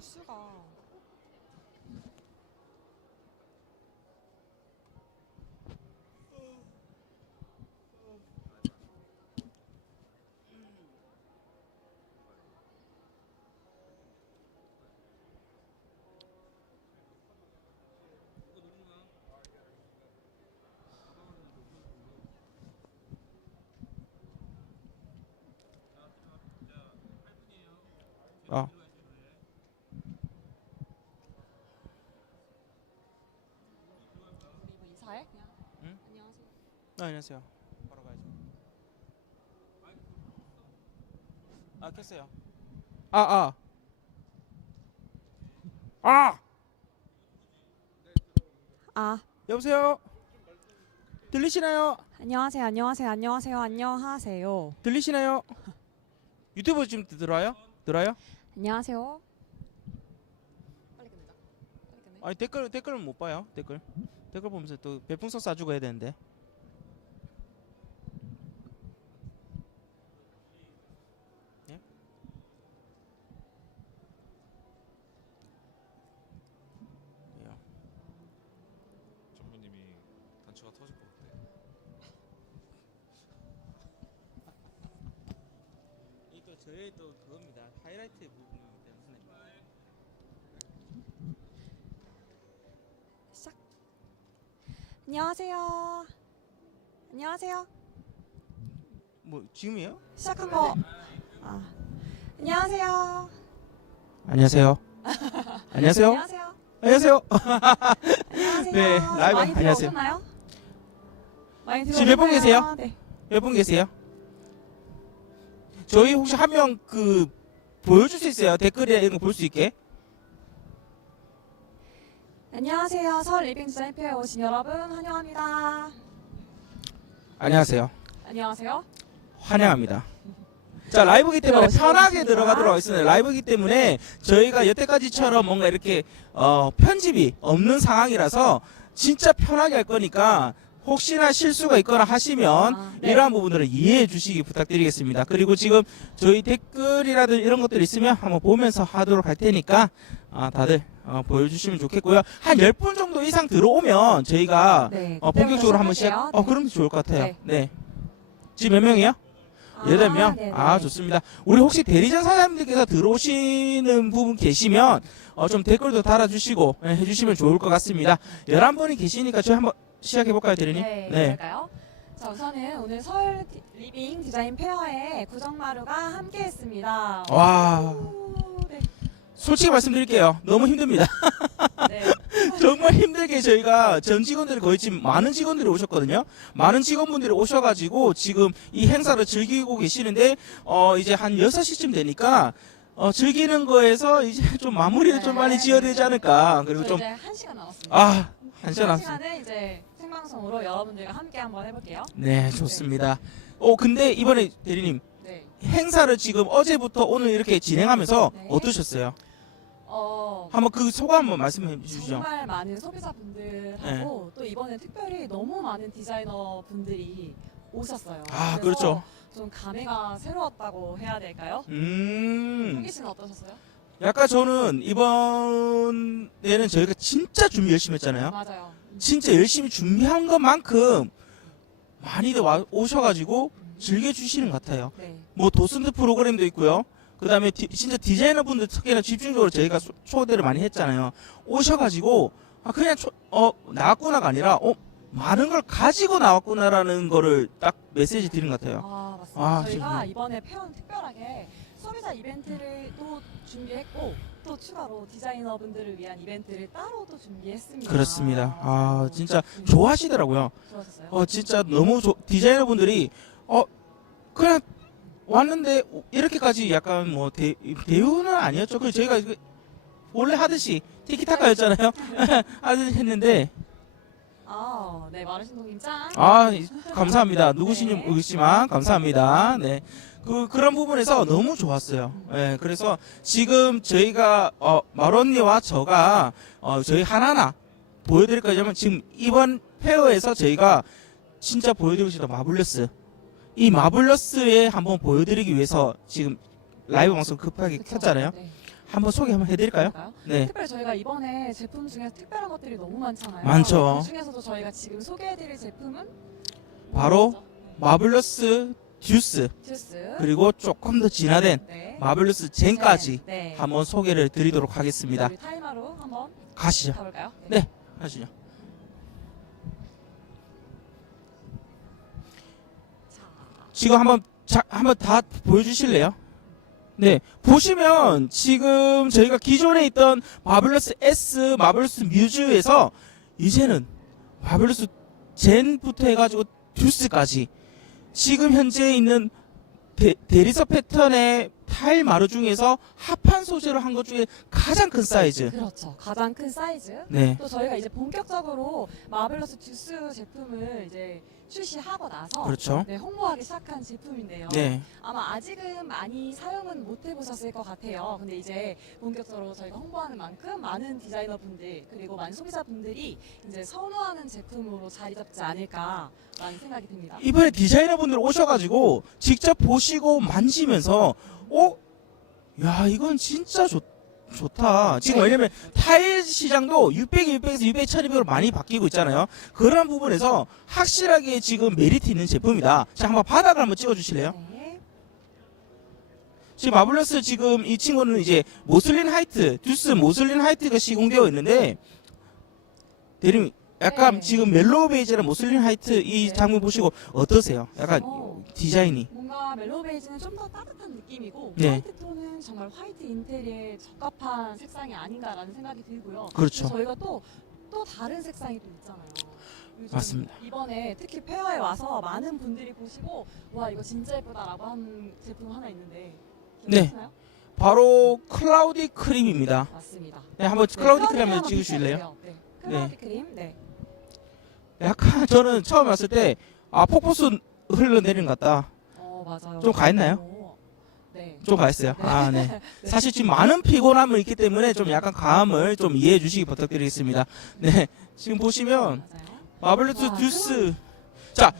부스가 아. 우리 이거 인사해 그냥. 응? 안녕하세요. 아, 안녕하세요. 바로 가야죠. 아, 켰어요. 아, 아. 아! 아 여보세요? 들리시나요? 안녕하세요 안녕하세요 안녕하세요 안녕하세요. 들리시나요? 유튜브 지금 들어와요? 들어요? 안녕하세요. 빨리 끝내자. 빨리 끝내. 아니 댓글 댓글은 못 봐요. 댓글. 댓글 보면서 또 별풍선 쏴주고 해야 되는데. 예? 왜요? 전무님이 단추가 터질 것 같아. 이또 저의 또 그겁니다. 하이라이트 부분이기 때문에. 시작. 안녕하세요. 안녕하세요. 뭐 지금이에요? 시작한 거. 아 안녕하세요. 안녕하세요. 안녕하세요. 안녕하세요. 안녕하세요. 안녕하세요. 네, 라이브 많이 안녕하세요. 들어오셨나요? 많이 지금 몇분 들어오셨나요? 계세요? 네. 몇 분 계세요? 저희 혹시 한 명 그 보여줄 수 있어요? 댓글에 이런 거 볼 수 있게? 안녕하세요. 서울 리빙 디자인 페어에 오신 여러분 환영합니다. 안녕하세요. 안녕하세요. 환영합니다. 자 라이브기 때문에 네, 편하게 들어가도록 하겠습니다. 라이브기 때문에 저희가 여태까지처럼 뭔가 이렇게 어, 편집이 없는 상황이라서 진짜 편하게 할 거니까 혹시나 실수가 있거나 하시면 아, 네. 이러한 부분들을 이해해 주시기 부탁드리겠습니다. 그리고 지금 저희 댓글이라든 이런 것들 있으면 한번 보면서 하도록 할 테니까 아, 다들 어, 보여주시면 좋겠고요. 한 10분 정도 이상 들어오면 저희가 네. 어, 본격적으로 한번 시작. 시작할게요. 어, 그럼 좋을 것 같아요. 네. 네. 지금 몇 명이요? 아, 여덟 명? 네네. 아, 좋습니다. 우리 혹시 대리점 사장님들께서 들어오시는 부분 계시면 어, 좀 댓글도 달아주시고 예, 해주시면 좋을 것 같습니다. 11분이 계시니까 저희 한번 시작해볼까요, 대리님? 네, 네. 그럴까요? 자, 우선은 오늘 서울 디- 리빙 디자인 페어에 구정마루가 함께했습니다. 와. 오, 네. 솔직히 말씀드릴게요. 너무 힘듭니다. 네. 정말 힘들게 저희가 전 직원들이 거의 지금 많은 직원들이 오셨거든요. 많은 직원분들이 오셔가지고 지금 이 행사를 즐기고 계시는데 어 이제 한 6시쯤 되니까 어 즐기는 거에서 이제 좀 마무리를 좀 네. 많이 지어야 되지 않을까. 그리고 저좀 이제 한 시간 남았습니다. 아, 한 시간 한 남았습니다. 시간은 이제 생방송으로 여러분들과 함께 한번 해볼게요. 네, 좋습니다. 어 근데 이번에 대리님 네. 행사를 지금 어제부터 오늘 이렇게 진행하면서 네. 어떠셨어요? 어, 한번 그 소감 한번 말씀해 주시죠. 정말 많은 소비자분들하고 또 이번에 특별히 너무 많은 디자이너 분들이 오셨어요. 아, 그래서 그렇죠. 좀 감회가 새로웠다고 해야 될까요? 음. 홍기 씨는 어떠셨어요? 약간 저는 이번에는 저희가 진짜 준비 열심히 했잖아요. 맞아요. 진짜 열심히 준비한 것만큼 많이들 와, 오셔가지고 즐겨주시는 것 같아요. 네. 뭐 도슨트 프로그램도 있고요. 그 다음에 진짜 디자이너 분들 특히나 집중적으로 저희가 소- 초대를 많이 했잖아요. 오셔가지고 아 그냥 초- 어 나왔구나가 아니라 어 많은 걸 가지고 나왔구나라는 거를 딱 메시지 드린 것 같아요. 아 맞습니다. 아, 저희가 진짜. 이번에 페어는 특별하게 소비자 이벤트를 또 준비했고 또 추가로 디자이너 분들을 위한 이벤트를 따로 또 준비했습니다. 그렇습니다. 아 진짜 음, 좋아하시더라고요. 좋아졌어요. 어 진짜 너무 좋 디자이너 분들이 어 그냥 왔는데 이렇게까지 약간 뭐 대, 대우는 아니었죠. 그 저희가 이거 원래 하듯이 티키타카였잖아요. 하듯이 했는데 아, 네 마르신동님 짱. 아 이- 감사합니다. 네. 누구신지 모르겠지만 감사합니다. 네. 그 그런 부분에서 너무 좋았어요. 예, 그래서 지금 저희가 어 마론니와 저가 어 저희 하나하나 보여드릴 거냐면 지금 이번 페어에서 저희가 진짜 보여드리고 싶다 마블러스 이 마블러스에 한번 보여드리기 위해서 지금 라이브 방송 급하게 켰잖아요. 네. 한번 소개 한번 해드릴까요? 네. 특별히 저희가 이번에 제품 중에서 특별한 것들이 너무 많잖아요. 많죠. 그 중에서도 저희가 지금 소개해드릴 제품은 바로 뭐죠? 마블러스 듀스 주스. 그리고 조금 더 진화된 네. 마블러스 젠까지 네. 한번 소개를 드리도록 하겠습니다. 타이머로 한번 가시죠. 가볼까요? 네. 하시죠. 지금 한번 자, 한번 다 보여주실래요? 네, 보시면 지금 저희가 기존에 있던 마블러스 S, 마블러스 뮤즈에서 이제는 마블러스 젠부터 해가지고 듀스까지 지금 현재 있는 대, 대리석 패턴의 타일 마루 중에서 합판 소재로 한 것 중에 가장 큰 사이즈. 그렇죠. 가장 큰 사이즈. 네, 또 저희가 이제 본격적으로 마블러스 듀스 제품을 이제 출시하고 나서 그렇죠. 네, 홍보하기 시작한 제품인데요. 네, 아마 아직은 많이 사용은 못 해보셨을 것 같아요. 근데 이제 본격적으로 저희가 홍보하는 만큼 많은 디자이너 분들 그리고 많은 소비자 분들이 이제 선호하는 제품으로 자리 잡지 않을까라는 생각이 듭니다. 이번에 디자이너분들 오셔가지고 직접 보시고 만지면서 어? 야 이건 진짜 좋, 좋다 지금 왜냐면 타일 시장도 600, 600에서 600, 1200으로 많이 바뀌고 있잖아요 그런 부분에서 확실하게 지금 메리트 있는 제품이다 자 한번 바닥을 한번 찍어 주실래요? 네. 지금 마블러스 지금 이 친구는 이제 모슬린 하이트 듀스 모슬린 하이트가 시공되어 있는데 대리님 약간 네. 지금 멜로우 베이지랑 모슬린 하이트 이 네. 장면 보시고 어떠세요? 약간 어, 디자인이 뭔가 멜로우 베이지는 좀 더 따뜻한 느낌이고 네. 화이트 톤은 정말 화이트 인테리어에 적합한 색상이 아닌가라는 생각이 들고요. 그렇죠. 저희가 또 또 다른 색상이 또 있잖아요. 요즘 맞습니다. 이번에 특히 페어에 와서 많은 분들이 보시고 와 이거 진짜 예쁘다라고 한 제품 하나 있는데 네. 기억나시나요? 바로 클라우디 크림입니다. 맞습니다. 네, 한번 네, 클라우디 크림 한번 찍으실래요? 네. 클라우디 크림. 네. 약간 저는 처음 왔을 때 아 폭포수 흘러내리는 것 같다. 어 맞아요. 좀 가했나요? 오, 네. 좀 가했어요. 네. 아, 네. 네. 사실 지금 많은 피곤함이 있기 때문에 좀 약간 가함을 좀 이해해 주시기 부탁드리겠습니다. 네. 지금 보시면. 마블레트 와, 듀스. 자,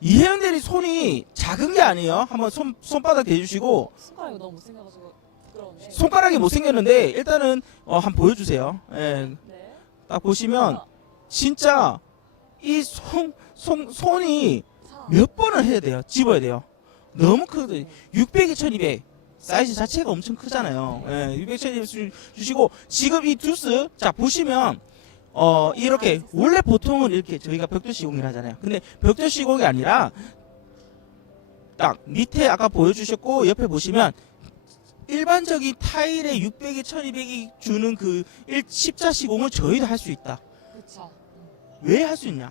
이혜연 대리 손이 작은 게 아니에요. 한번 손, 손바닥 대주시고 손가락이 너무 못생겨가지고 부끄러운데. 손가락이 못생겼는데 일단은 어, 한번 보여주세요. 예, 네. 딱 보시면 진짜 이 손, 손, 손이 자, 몇 번을 해야 돼요. 집어야 돼요. 너무 크거든요. 600, 1200 사이즈 자체가 엄청 크잖아요. 예, 600, 1200 주- 주시고 지금 이 듀스 자 보시면 어 이렇게 원래 보통은 이렇게 저희가 벽돌 시공을 하잖아요. 근데 벽돌 시공이 아니라 딱 밑에 아까 보여주셨고 옆에 보시면 일반적인 타일의 600이 1200이 주는 그 일- 십자 시공을 저희도 할 수 있다. 그렇죠. 왜할 수 있냐?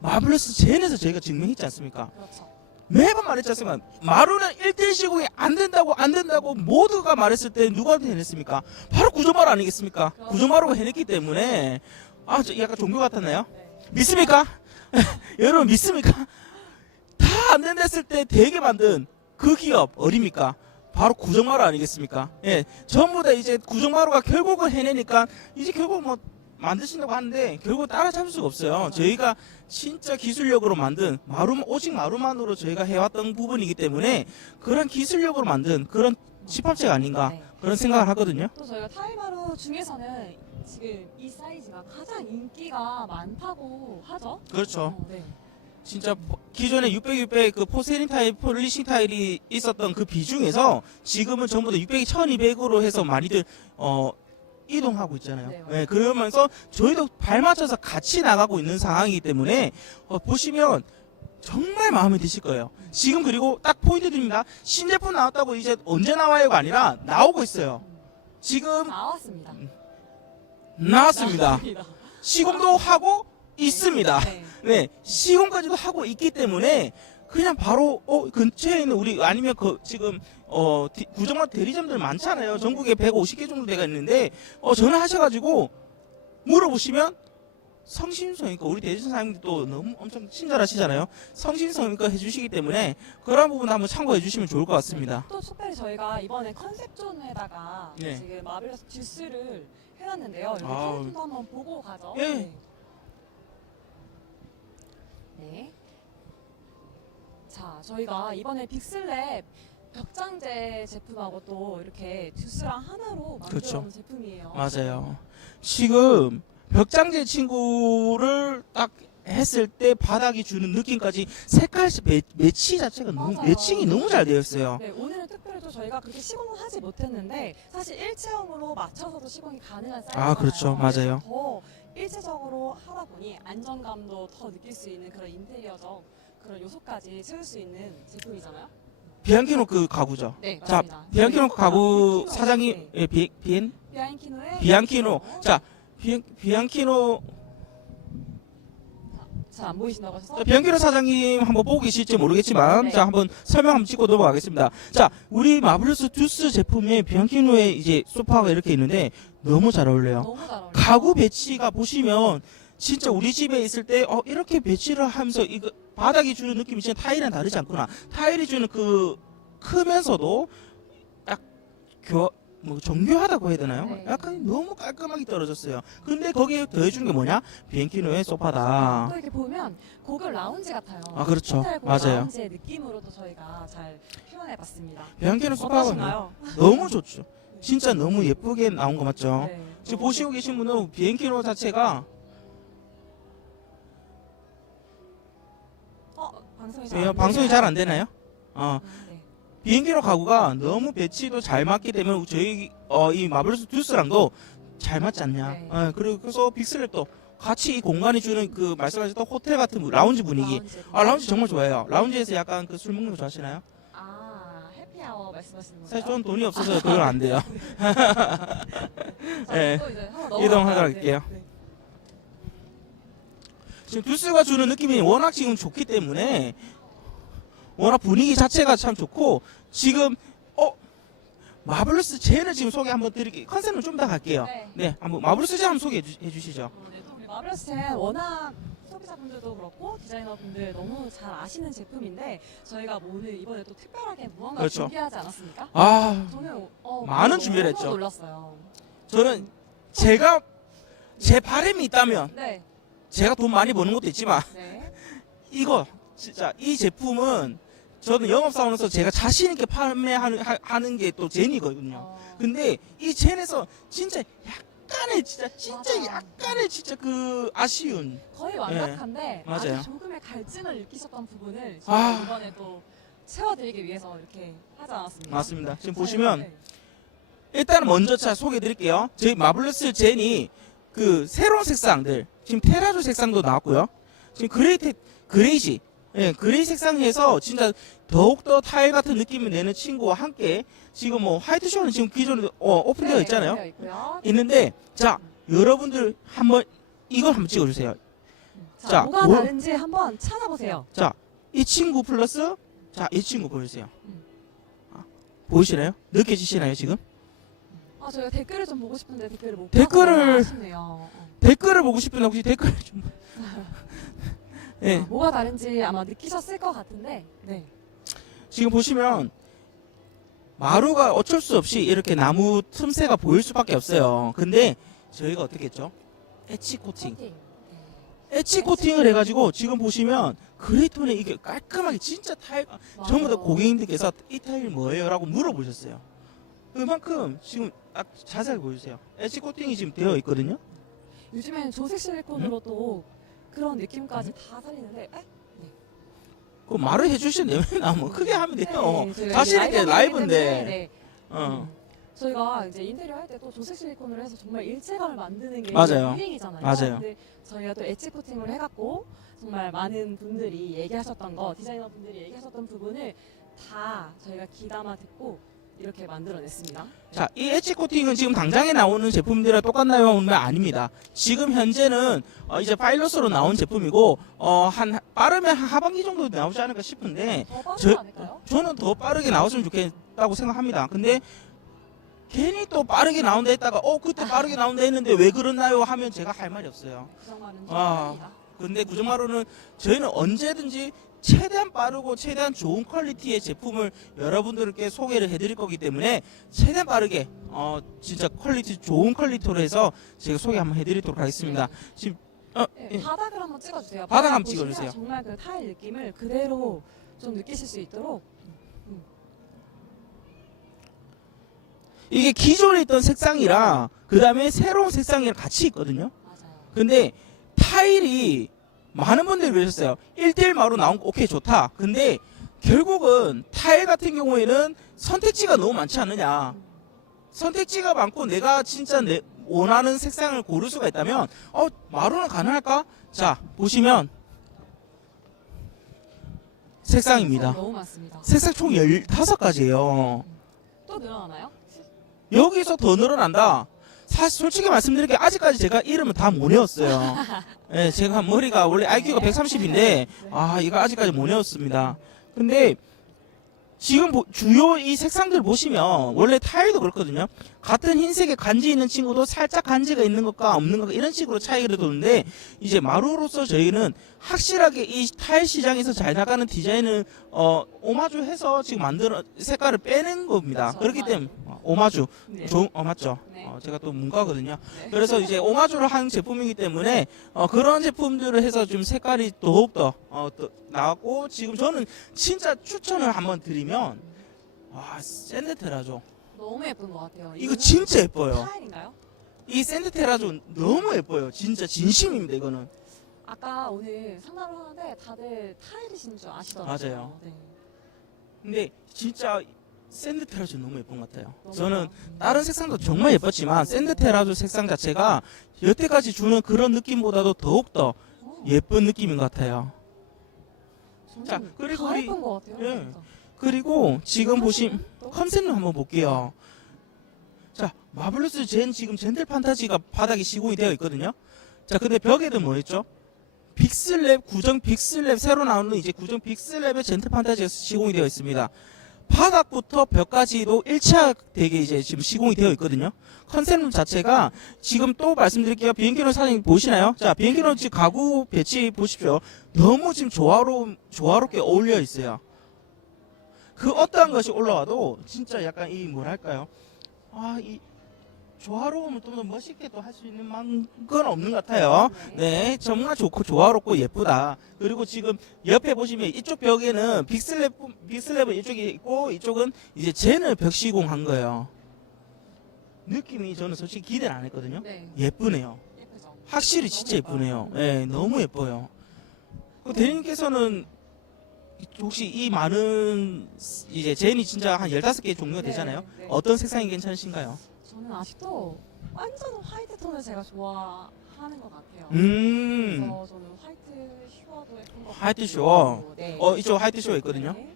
마블러스 젠에서 저희가 증명했지 않습니까? 그렇죠. 매번 말했지 않습니까? 마루는 1대1 시공이 안 된다고 안 된다고 모두가 말했을 때 누구한테 해냈습니까? 바로 구조마루 아니겠습니까? 구조마루가 해냈기 때문에 아, 저 약간 종교 같았나요? 네. 믿습니까? 여러분 믿습니까? 다 안 된다 했을 때 되게 만든 그 기업 어딥니까? 바로 구정마루 아니겠습니까? 예, 전부 다 이제 구정마루가 결국은 해내니까 이제 결국 뭐 만드신다고 하는데 결국 따라잡을 수가 없어요. 저희가 진짜 기술력으로 만든 마루 오직 마루만으로 저희가 해왔던 부분이기 때문에 그런 기술력으로 만든 그런 집합체가 아닌가 네. 그런 생각을 하거든요. 또 저희가 타이마루 중에서는 지금 이 사이즈가 가장 인기가 많다고 하죠. 그렇죠. 어, 네. 진짜 기존에 600, 600 그 포세린 타일, 폴리싱 타일이 있었던 그 비중에서 지금은 전부 다 600이 1200으로 해서 많이들 어 이동하고 있잖아요. 네, 네, 그러면서 저희도 발맞춰서 같이 나가고 있는 상황이기 때문에 어, 보시면 정말 마음에 드실 거예요. 지금 그리고 딱 포인트 드립니다. 신제품 나왔다고 이제 언제 나와요가 아니라 나오고 있어요. 지금 나왔습니다. 나왔습니다. 시공도 하고 있습니다. 네. 네, 시공까지도 하고 있기 때문에 그냥 바로 어 근처에 있는 우리 아니면 그 지금 어 디- 구정마 대리점들 많잖아요. 전국에 150개 정도 돼가 있는데 어 전화하셔가지고 물어보시면 성심성이니까 우리 대리점 사장님도 너무 엄청 친절하시잖아요. 성심성이니까 해주시기 때문에 그런 부분 한번 참고해 주시면 좋을 것 같습니다. 또 특별히 저희가 이번에 컨셉존에다가 네. 지금 마블러스 듀스를 해놨는데요. 여기 아우. 컨셉존 한번 보고 가죠. 예. 네. 네. 자, 저희가 이번에 빅슬랩 벽장제 제품하고 또 이렇게 듀스랑 하나로 만들어 그렇죠. 제품이에요. 맞아요. 지금 벽장제 친구를 딱 했을 때 바닥이 주는 느낌까지 색깔 매, 매치 자체가 너무 맞아요. 매칭이 너무 잘 되어 있어요. 네, 오늘은 특별히 또 저희가 그렇게 시공을 하지 못했는데 사실 일체형으로 맞춰서도 시공이 가능한 사이즈잖아요. 아 그렇죠, 맞아요. 더 일체적으로 하다 보니 안정감도 더 느낄 수 있는 그런 인테리어적 그런 요소까지 채울 수 있는 제품이잖아요. 비앙키노 그 가구죠. 네, 자, 맞습니다. 비앙키노 가구 사장님 네. 예, 비, 비엔 비앙키노의 비앙키노. 자, 비, 비앙키노 잘 안 보이신다고 하셔서 자, 비앙키노 사장님 한번 보고 계실지 모르겠지만 네. 자 한번 설명 한번 찍고 넘어가겠습니다. 자 우리 마블러스 듀스 제품에 비앙키노의 이제 소파가 이렇게 있는데 너무 잘 어울려요. 너무 잘 어울려요. 가구 배치가 보시면 진짜 우리 집에 있을 때 어, 이렇게 배치를 하면서 이거 바닥이 주는 느낌이 진짜 타일이랑 다르지 않구나. 타일이 주는 그 크면서도 약 교, 뭐 정교하다고 해야 되나요? 네. 약간 너무 깔끔하게 떨어졌어요. 근데 거기에 더해주는 게 뭐냐? 비엔키노의 소파다. 또 이렇게 보면 고급 라운지 같아요. 아 그렇죠, 맞아요. 라운지의 느낌으로도 저희가 잘 표현해봤습니다. 비앙키노 소파가? 너무 좋죠. 진짜 너무 예쁘게 나온 거 맞죠? 네. 지금 보시고 계신 분은 비엔키노 자체가 방송이 예, 방송이 잘 안 되나요? 어, 네. 비행기로 가구가 너무 배치도 잘 맞기 때문에 저희 어, 이 마블스 듀스랑도 잘 맞지 않냐. 네. 어, 그리고 그래서 빅슬랩도 같이 이 공간이 주는 그 말씀하셨던 호텔 같은 분- 라운지 분위기. 라운지. 아 라운지 정말 좋아요. 라운지에서 약간 그 술 먹는 거 좋아하시나요? 아, 해피아워 말씀하시는 건가요? 사실 저는 돈이 없어서 그건 안 돼요. 자, 예. 이동하도록? 할게요. 네. 지금 듀스가 주는 느낌이 워낙 지금 좋기 때문에 워낙 분위기 자체가 참 좋고 지금 어 마블러스 젠을 지금 소개 한번 드릴게요. 컨셉은 좀 더 갈게요. 네. 네, 한번 마블러스 젠 한번 소개해 주, 해주시죠. 어, 네, 또 우리 마블러스텐 워낙 소비자분들도 그렇고 디자이너분들 너무 잘 아시는 제품인데 저희가 뭐 오늘 이번에 또 특별하게 무언가 그렇죠. 준비하지 않았습니까? 아, 저는 어, 많은 너무 준비를 했죠. 놀랐어요. 저는 제가 제 바람이 있다면 네, 제가 돈 많이 버는 것도 있지만 네. 이거 진짜 이 제품은 저는 영업사원에서 제가 자신 있게 판매하는 게 또 젠이거든요. 어, 근데 이 젠에서 진짜 약간의 진짜 진짜 맞아. 약간의 진짜 그 아쉬운 거의 완벽한데 네, 맞아요. 아주 조금의 갈증을 느끼셨던 부분을 아. 저희가 이번에 또 채워드리기 위해서 이렇게 하지 않았습니까? 맞습니다. 지금 저희가, 보시면 네. 일단 먼저 자 소개해 드릴게요. 저희 마블러스 젠이 그 새로운 색상들 지금 테라조 색상도 나왔고요. 지금 그레이 테, 그레이시 예, 그레이 색상에서 진짜 더욱더 타일 같은 느낌을 내는 친구와 함께 지금 뭐 화이트 쇼는 지금 기존에 어, 오픈되어 네, 있잖아요. 있는데 자 여러분들 한번 이걸 한번 찍어주세요. 자, 자, 뭐가 뭐- 다른지 한번 찾아보세요. 이 친구 플러스 자 이 친구 보여주세요. 음. 아, 보이시나요? 느껴지시나요 지금? 아, 저희가 댓글을 좀 보고 싶은데 댓글을 못 댓글을- 아쉽네요. 어. 댓글을 보고 싶은데 혹시 댓글 좀 예. 아, 뭐가 다른지 아마 느끼셨을 것 같은데, 네. 지금 보시면 마루가 어쩔 수 없이 이렇게 나무 틈새가 보일 수밖에 없어요. 근데 저희가 어떻게 했죠? 엣지 코팅. 코팅. 엣지 코팅을 해가지고 지금 보시면 그레이톤에 이게 깔끔하게 진짜 타일 전부 다. 고객님들께서 이 타일 뭐예요? 라고 물어보셨어요. 그만큼 지금 딱 자세하게 보여주세요. 엣지 코팅이 지금 되어 있거든요. 요즘엔 조색 실리콘으로 또 그런 느낌까지 다 살리는데, 에? 그 말을 해주시면 나뭐 크게 하면 돼요. 네, 저희가 자신 이제 있게 라이브이기 라이브인데. 네. 어. 음. 저희가 이제 인테리어 할 때 또 조색 실리콘으로 해서 정말 일체감을 만드는 게 맞아요. 유행이잖아요. 맞아요. 근데 저희가 또 엣지 코팅을 해갖고 정말 많은 분들이 얘기하셨던 거, 디자이너 분들이 얘기하셨던 부분을 다 저희가 귀담아 듣고 이렇게 만들어냈습니다. 자, 이 엣지 코팅은 지금 당장에 나오는 제품들이랑 똑같나요? 아닙니다. 지금 현재는 어, 이제 파일럿으로 나온 제품이고 어, 한 빠르면 한 하반기 정도 나오지 않을까 싶은데 더 빠르지 저- 않을까요? 저는 더 빠르게 나왔으면 좋겠다고 생각합니다. 근데 괜히 또 빠르게 나온다 했다가 어 그때 빠르게 나온다 했는데 왜 그러나요? 하면 제가 할 말이 없어요. 아. 충분합니다. 근데 구정마루는 저희는 언제든지 최대한 빠르고 최대한 좋은 퀄리티의 제품을 여러분들께 소개를 해드릴 거기 때문에 최대한 빠르게 어 진짜 퀄리티 좋은 퀄리티로 해서 제가 소개 한번 해드리도록 하겠습니다. 지금 어, 네, 예. 바닥을 한번 찍어주세요. 바닥 한번 보시면 찍어주세요. 정말 그 타일 느낌을 그대로 좀 느끼실 수 있도록 이게 기존에 있던 색상이랑 그 다음에 새로운 색상이랑 같이 있거든요. 맞아요. 근데 타일이 많은 분들이 그러셨어요. 1대1 마루 나온 거 오케이 좋다. 근데 결국은 타일 같은 경우에는 선택지가 너무 많지 않느냐. 선택지가 많고 내가 진짜 내 원하는 색상을 고를 수가 있다면 어 마루는 가능할까? 자 보시면 색상입니다. 너무 많습니다. 색상 총 15가지예요. 또 늘어나나요? 여기서 더 늘어난다. 사실 솔직히 말씀드릴게 아직까지 제가 이름을 다 못 외웠어요. 예, 제가 머리가 원래 IQ가 130인데 아 이거 아직까지 못 외웠습니다. 근데 지금 보- 주요 이 색상들 보시면 원래 타일도 그렇거든요. 같은 흰색에 간지 있는 친구도 살짝 간지가 있는 것과 없는 것 이런 식으로 차이를 두는데 이제 마루로서 저희는 확실하게 이 타일 시장에서 잘 나가는 디자인을 어 오마주해서 지금 만들어 색깔을 빼는 겁니다. 그렇죠. 그렇기 때문에 오마주 네. 좋은 어 맞죠. 네. 어, 제가 또 문과거든요. 네. 그래서 이제 오마주를 한 제품이기 때문에 어, 그런 제품들을 해서 좀 색깔이 더욱 더 어, 또 나왔고 지금 저는 진짜 추천을 한번 드리면 와 샌드테라죠. 너무 예쁜 것 같아요. 이거 이거는 진짜 예뻐요. 타일인가요? 이 샌드테라죠 너무 예뻐요. 진짜 진심입니다 이거는. 아까 오늘 상담을 하는데 다들 타일이신 줄 아시더라고요. 맞아요. 네. 근데 진짜 샌드 테라죠 너무 예쁜 것 같아요. 저는. 다른 색상도 정말 예뻤지만 샌드 테라조 색상 자체가 여태까지 주는 그런 느낌보다도 더욱 더 어, 예쁜 느낌인 것 같아요. 자, 그리고 다 우리- 예쁜 것 같아요. 예. 진짜. 그리고 지금 보신 또? 컨셉을 한번 볼게요. 자, 마블러스 젠 지금 젠틀 판타지가 바닥에 시공이 되어 있거든요. 자, 근데 벽에는 뭐 있죠? 빅슬랩 구정 빅슬랩 새로 나오는 이제 구정 빅슬랩의 젠틀 판타지가 시공이 되어 있습니다. 바닥부터 벽까지도 일치하게 이제 지금 시공이 되어 있거든요. 컨셉 자체가 지금 또 말씀드릴게요. 비행기로 사진 보시나요? 자, 비행기로 지금 가구 배치 보십시오. 너무 지금 조화로 조화롭게 어울려 있어요. 그 어떠한 것이 올라와도 진짜 약간 이 뭐랄까요? 아, 이 조화로움을 좀더 멋있게 또 할 수 있는 만건 없는 것 같아요. 네, 정말 좋고 조화롭고 예쁘다. 그리고 지금 옆에 보시면 이쪽 벽에는 빅슬랩 빅슬랩은 이쪽에 있고 이쪽은 이제 젠을 벽 시공한 거예요. 느낌이 저는 솔직히 기대를 안 했거든요. 네. 예쁘네요. 예쁘죠. 확실히 진짜 예쁘네요. 예, 너무 예뻐요. 그 대리님께서는 혹시 이 많은 이제 젠이 진짜 한 15개 종류가 네, 되잖아요. 네. 어떤 색상이 괜찮으신가요? 저는 아직도 완전 화이트 톤을 제가 좋아하는 것 같아요. 음. 그래서 저는 화이트 슈어도 예쁜 것 화이트 같고, 슈어. 네. 어, 이쪽 화이트 쇼 있거든요. 네.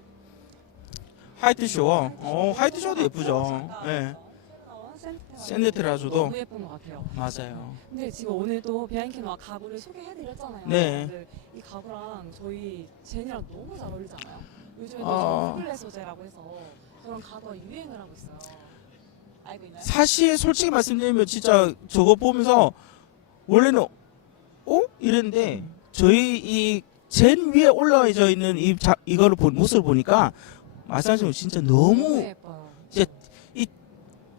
화이트 쇼. 어, 화이트 쇼도 예쁘죠. 예. 샌드테라. 샌드테라조도. 너무 예쁜 것 같아요. 맞아요. 근데 지금 오늘 또 비아인캐노와 가구를 소개해드렸잖아요. 네. 근데 이 가구랑 저희 제니랑 너무 잘 어울리잖아요. 요즘에 어. 또 플레 소재라고 해서 그런 가구가 유행을 하고 있어요. 사실 솔직히 말씀드리면 진짜 저거 보면서 원래는 어? 이랬는데 저희 이 젠 위에 올라져 있는 이 자, 이거를 본 모습을 보니까 말씀하신 진짜 너무 예뻐요.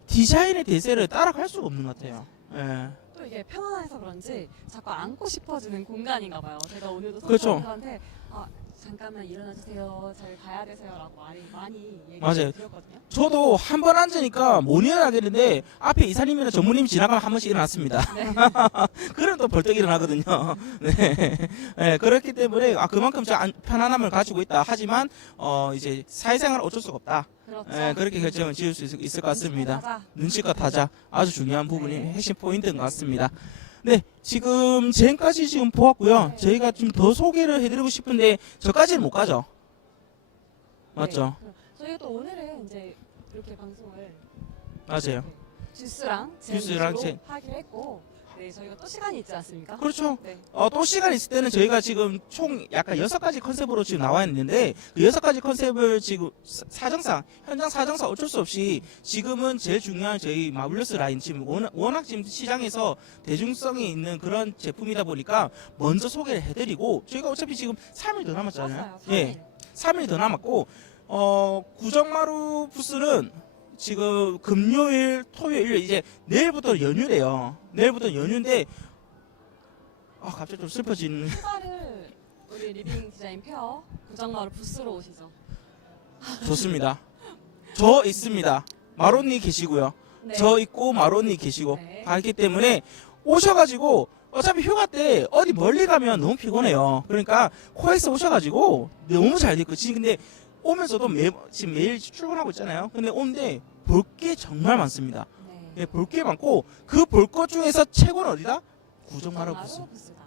디자인의 대세를 따라갈 수가 없는 것 같아요. 예. 또 이게 편안해서 그런지 자꾸 안고 싶어지는 공간인가 봐요. 제가 오늘도 그렇죠. 선생님한테 아, 잠깐만 일어나 주세요. 저희 가야 돼서요라고 많이 많이 얘기를. 드렸거든요. 저도 한 번 앉으니까 못 일어나겠는데 앞에 이사님이나 전무님 지나가면 한 번씩 일어났습니다. 네. 그럼 또 벌떡 일어나거든요. 네. 네, 그렇기 때문에 아 그만큼 저 안- 편안함을 가지고 있다. 하지만 어 이제 사회생활 어쩔 수가 없다. 그렇죠. 네, 그렇게 결정을 지을 수 있, 있을 것 같습니다. 눈치껏 하자. 아주 중요한 부분이 네. 핵심 포인트인 것 같습니다. 네, 지금 젠까지 지금 보았고요. 네. 저희가 좀 더 소개를 해드리고 싶은데 저까지는 못 가죠. 맞죠? 네. 저희가 또 오늘은 이제 이렇게 방송을 맞아요. 네, 주스랑 주스랑 젠. 하기로 했고 네 저희가 또 시간이 있지 않습니까? 그렇죠. 네. 어, 또 시간 있을 때는 저희가 지금 총 약간 여섯 가지 컨셉으로 지금 나와 있는데 그 여섯 가지 컨셉을 지금 사- 사정상 현장 사정상 어쩔 수 없이 지금은 제일 중요한 저희 마블러스 라인 지금 워낙, 워낙 지금 시장에서 대중성이 있는 그런 제품이다 보니까 먼저 소개를 해드리고 저희가 어차피 지금 3일 더 남았잖아요. 맞아요. 예, 3일 더 남았고 어 구정마루 부스는 지금 금요일, 토요일, 이제 내일부터 연휴래요. 내일부터 연휴인데 아 갑자기 좀 슬퍼지는. 휴가를 우리 리빙 디자인 페어 구정마을 부스로 오시죠. 좋습니다. 저 있습니다. 마론님 계시고요. 네. 저 있고 마론이 계시고 네. 가기 때문에 오셔가지고 어차피 휴가 때 어디 멀리 가면 너무 피곤해요. 그러니까 코엑스 오셔가지고 너무 잘 됐고 지금 근데 오면서도 매, 지금 매일 출근하고 있잖아요. 근데 오는데 볼 게 정말 많습니다. 네. 예, 볼 게 많고 그 볼 것 중에서 최고는 어디다? 구정마루 부스.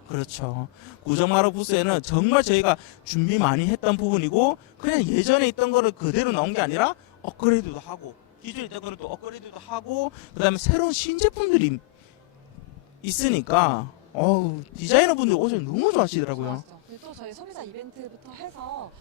그렇죠. 구정마루 부스에는 정말 저희가 준비 많이 했던 부분이고 그냥 예전에 있던 거를 그대로 나온 게 아니라 업그레이드도 하고 기존에 있던 거를 또 업그레이드도 하고 그다음에 새로운 신제품들이 있으니까 어우 디자이너분들 오셔 너무 좋아하시더라고요. 또 저희 소비자 이벤트부터 해서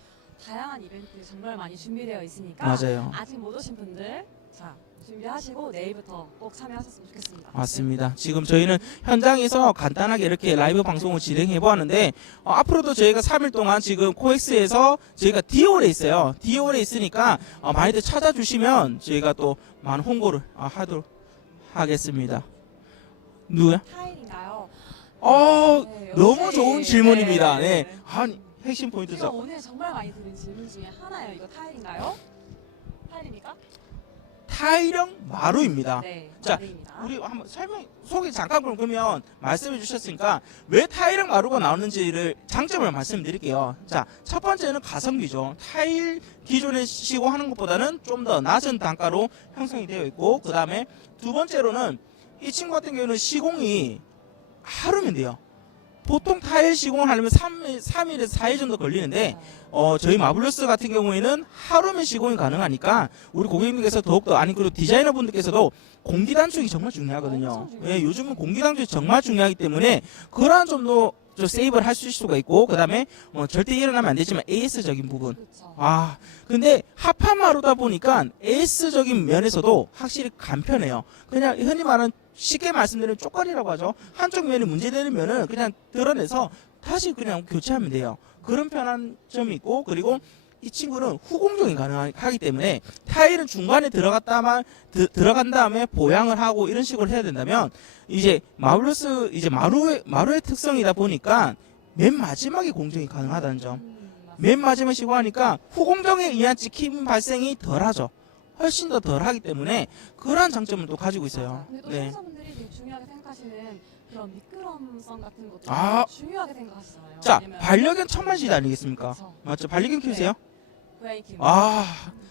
다양한 이벤트 정말 많이 준비되어 있으니까 맞아요. 아직 못 오신 분들 자 준비하시고 내일부터 꼭 참여하셨으면 좋겠습니다. 맞습니다. 지금 저희는 현장에서 간단하게 이렇게 라이브 방송을 진행해 보았는데 어, 앞으로도 저희가 3일 동안 지금 코엑스에서 저희가 디올에 있어요. 디올에 있으니까 어, 많이들 찾아주시면 저희가 또 많은 홍보를 어, 하도록 하겠습니다. 누구야? 타일인가요? 어 네, 너무. 좋은 질문입니다. 네. 네. 아니 핵심 포인트죠. 오늘 정말 많이 들은 질문 중에 하나예요. 이거 타일인가요? 타일입니까? 타이령 마루입니다. 네. 자, 마루입니다. 우리 한번 설명 소개 잠깐 그러면 말씀해 주셨으니까 왜 타일형 마루가 나오는지를 장점을 말씀드릴게요. 자, 첫 번째는 가성비죠. 타일 기존에 시고 하는 것보다는 좀 더 낮은 단가로 형성이 되어 있고 그다음에 두 번째로는 이 친구 같은 경우는 시공이 하루면 돼요. 보통 타일 시공을 하려면 3일, 3일에서 4일 정도 걸리는데 어, 저희 마블러스 같은 경우에는 하루면 시공이 가능하니까 우리 고객님께서 더욱더 아니 그리고 디자이너 분들께서도 공기 단축이 정말 중요하거든요. 예, 요즘은 공기 단축이 정말 중요하기 때문에 그러한 점도 좀 세이브를 할 수가 있고 그다음에 뭐 절대 일어나면 안 되지만 AS적인 부분. 그렇죠. 아, 근데 합판 마루다 보니까 AS적인 면에서도 확실히 간편해요. 그냥 흔히 말하는 쉽게 말씀드리면 쪽거리라고 하죠. 한쪽 면이 문제되는 면은 그냥 드러내서 다시 그냥 교체하면 돼요. 그런 편한 점이 있고 그리고 이 친구는 후공정이 가능하기 때문에 타일은 중간에 들어갔다만 드- 들어간 다음에 보양을 하고 이런 식으로 해야 된다면 이제 마블러스 이제 마루의 마루의 특성이다 보니까 맨 마지막에 공정이 가능하다는 점. 맨 마지막에 시고 하니까 후공정에 의한 찍힘 발생이 덜하죠. 훨씬 더 덜하기 때문에 그러한 장점을 또 가지고 있어요. 맞아요. 근데 또 네. 소비자분들이 되게 중요하게 생각하시는 그런 미끄럼성 같은 것도 아. 중요하게 생각하시잖아요. 자, 왜냐면- 반려견 천만 시대 아니겠습니까? 그렇죠. 맞죠? 반려견 키우세요? 고양이 키우는 아,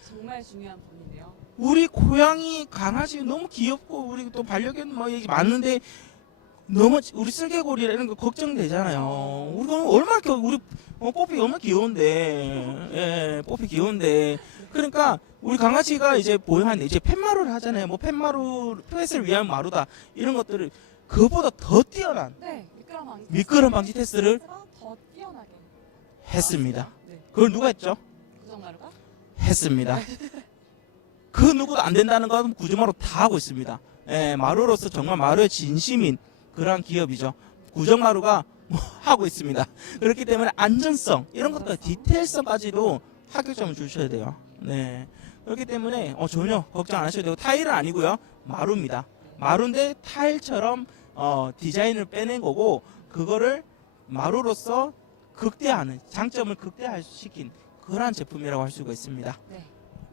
정말 중요한 부분인데요. 우리 고양이 강아지 너무 귀엽고 우리 또 반려견 뭐 얘기 많은데 너무 우리 쓸개고리 이런 거 걱정되잖아요. 우리가 얼마나 귀여 우리 어, 뽀삐 얼마나 귀여운데, 예, 뽀삐 귀여운데. 그러니까 우리 강아지가 이제 보행하는데 이제 팻마루를 하잖아요. 뭐 팻마루 펫을 위한 마루다 이런 것들을 그보다 더 뛰어난 네, 미끄럼 방지 미끄럼 방지 테스트를 더 뛰어나게 했습니다. 네, 그걸 누가 했죠? 구정마루가 했습니다. 그 누구도 안 된다는 건 구조마루 다 하고 있습니다. 예, 마루로서 정말 마루의 진심인 그러한 기업이죠. 구정마루가 뭐 하고 있습니다. 그렇기 때문에 안전성 이런 것들 디테일성까지도 합격점을 주셔야 돼요. 네. 그렇기 때문에 어, 전혀 걱정 안 하셔도 되고 타일은 아니고요. 마루입니다. 마루인데 타일처럼 어, 디자인을 빼낸 거고 그거를 마루로서 극대화하는 장점을 극대화시킨 그러한 제품이라고 할 수가 있습니다. 네.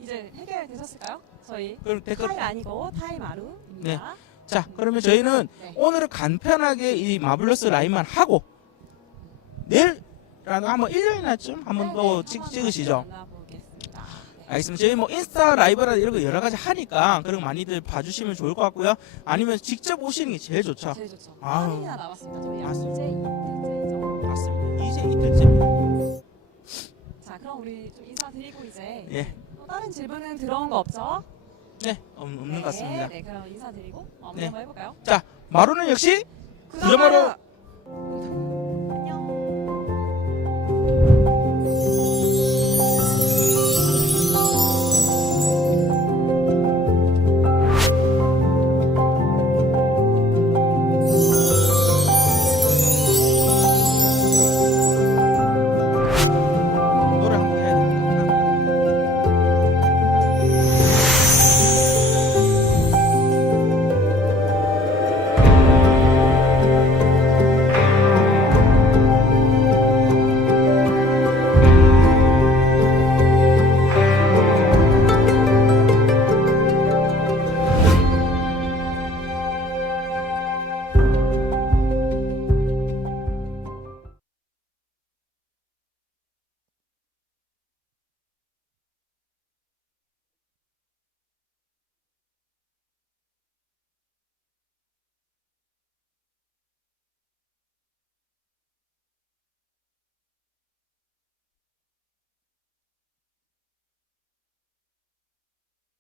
이제 해결되셨을까요? 저희 그럼 댓글 타일 아니고 타일 마루입니다. 네. 자 그러면 저희는 네. 오늘은 간편하게 이 마블러스 라인만 하고 내일라도 한번 일요일날쯤 한번 네, 더 네, 찍, 한번 찍으시죠. 만나보겠습니다. 알겠습니다. 저희 뭐 인스타 라이브라 이런 거 여러 가지 하니까 그런 거 많이들 봐주시면 좋을 것 같고요. 아니면 직접 오시는 게 제일 좋죠. 아, 제일 좋죠. 아우. 맞습니다. 저희 이제 이틀째죠. 맞습니다. 이제 이틀째입니다. 자, 그럼 우리 좀 인사드리고 이제 예. 또 다른 질문은 들어온 거 없죠? 네, 없- 없는 네, 것 같습니다. 네, 그럼 인사드리고 어, 마무리 네. 한번 해볼까요? 자, 마루는 역시 구독하라! 구독하라! 안녕.